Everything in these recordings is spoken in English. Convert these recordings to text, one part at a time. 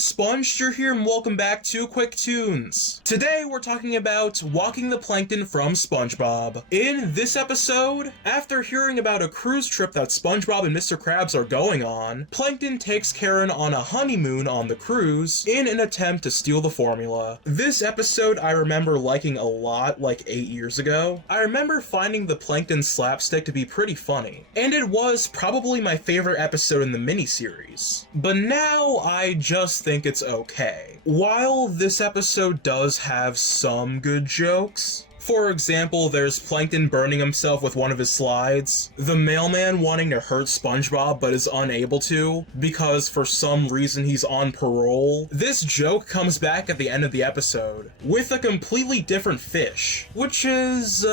SpongeStur here, and welcome back to QUICKTOONS. Today we're talking about walking the Plankton from SpongeBob. In this episode, after hearing about a cruise trip that SpongeBob and Mr. Krabs are going on, Plankton takes Karen on a honeymoon on the cruise in an attempt to steal the formula. This episode I remember liking a lot like 8 years ago. I remember finding the Plankton slapstick to be pretty funny, and it was probably my favorite episode in the miniseries. But now I just think it's okay. While this episode does have some good jokes, for example, there's Plankton burning himself with one of his slides, the mailman wanting to hurt SpongeBob but is unable to because for some reason he's on parole. This joke comes back at the end of the episode with a completely different fish, which is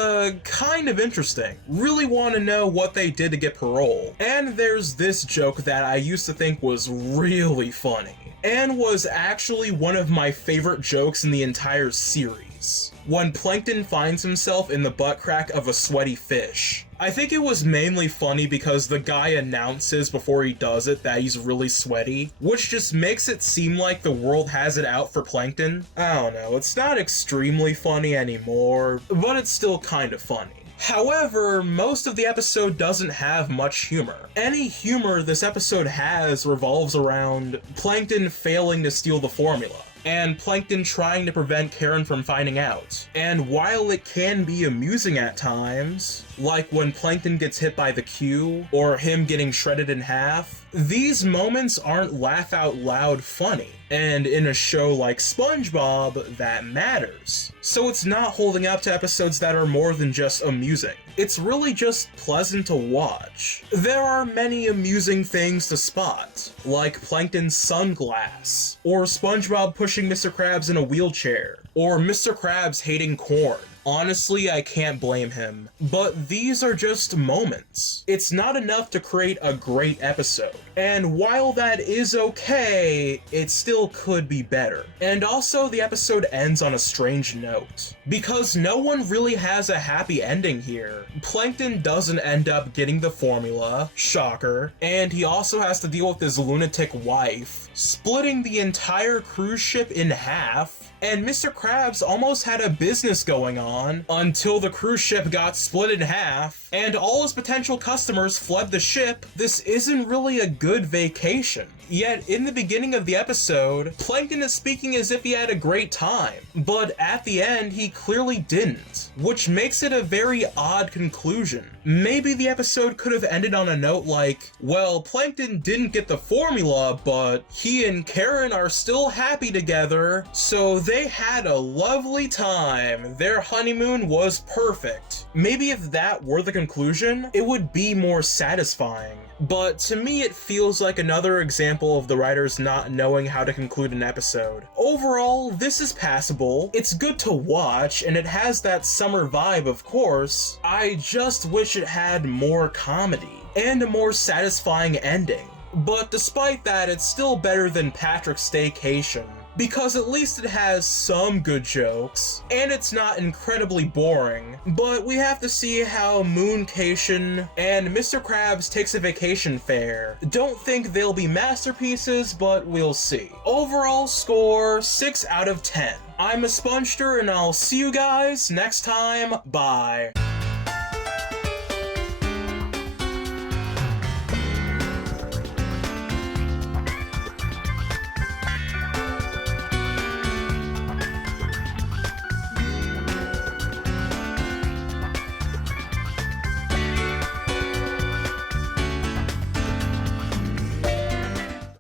kind of interesting. Really want to know what they did to get parole. And there's this joke that I used to think was really funny and was actually one of my favorite jokes in the entire series. When Plankton finds himself in the butt crack of a sweaty fish. I think it was mainly funny because the guy announces before he does it that he's really sweaty, which just makes it seem like the world has it out for Plankton. I don't know, it's not extremely funny anymore, but it's still kind of funny. However, most of the episode doesn't have much humor. Any humor this episode has revolves around Plankton failing to steal the formula, and Plankton trying to prevent Karen from finding out. And while it can be amusing at times, like when Plankton gets hit by the Q, or him getting shredded in half, these moments aren't laugh out loud funny. And in a show like SpongeBob, that matters. So it's not holding up to episodes that are more than just amusing. It's really just pleasant to watch. There are many amusing things to spot, like Plankton's sunglass, or SpongeBob pushing Mr. Krabs in a wheelchair, or Mr. Krabs hating corn. Honestly, I can't blame him. But these are just moments. It's not enough to create a great episode. And while that is okay, it still could be better. And also, the episode ends on a strange note, because no one really has a happy ending here. Plankton doesn't end up getting the formula, shocker, and he also has to deal with his lunatic wife, splitting the entire cruise ship in half. And Mr. Krabs almost had a business going on until the cruise ship got split in half, and all his potential customers fled the ship. This isn't really a good vacation. Yet, in the beginning of the episode, Plankton is speaking as if he had a great time, but at the end, he clearly didn't, which makes it a very odd conclusion. Maybe the episode could have ended on a note like, well, Plankton didn't get the formula, but he and Karen are still happy together, so they had a lovely time. Their honeymoon was perfect. Maybe if that were the conclusion, it would be more satisfying. But to me, it feels like another example of the writers not knowing how to conclude an episode. Overall, this is passable, it's good to watch, and it has that summer vibe, of course. I just wish it had more comedy, and a more satisfying ending. But despite that, it's still better than Patrick's Staycation, because at least it has some good jokes, and it's not incredibly boring. But we have to see how Mooncation and Mr. Krabs Takes a Vacation fare. Don't think they'll be masterpieces, but we'll see. Overall score, 6 out of 10. I'm a SpongeStur, and I'll see you guys next time. Bye.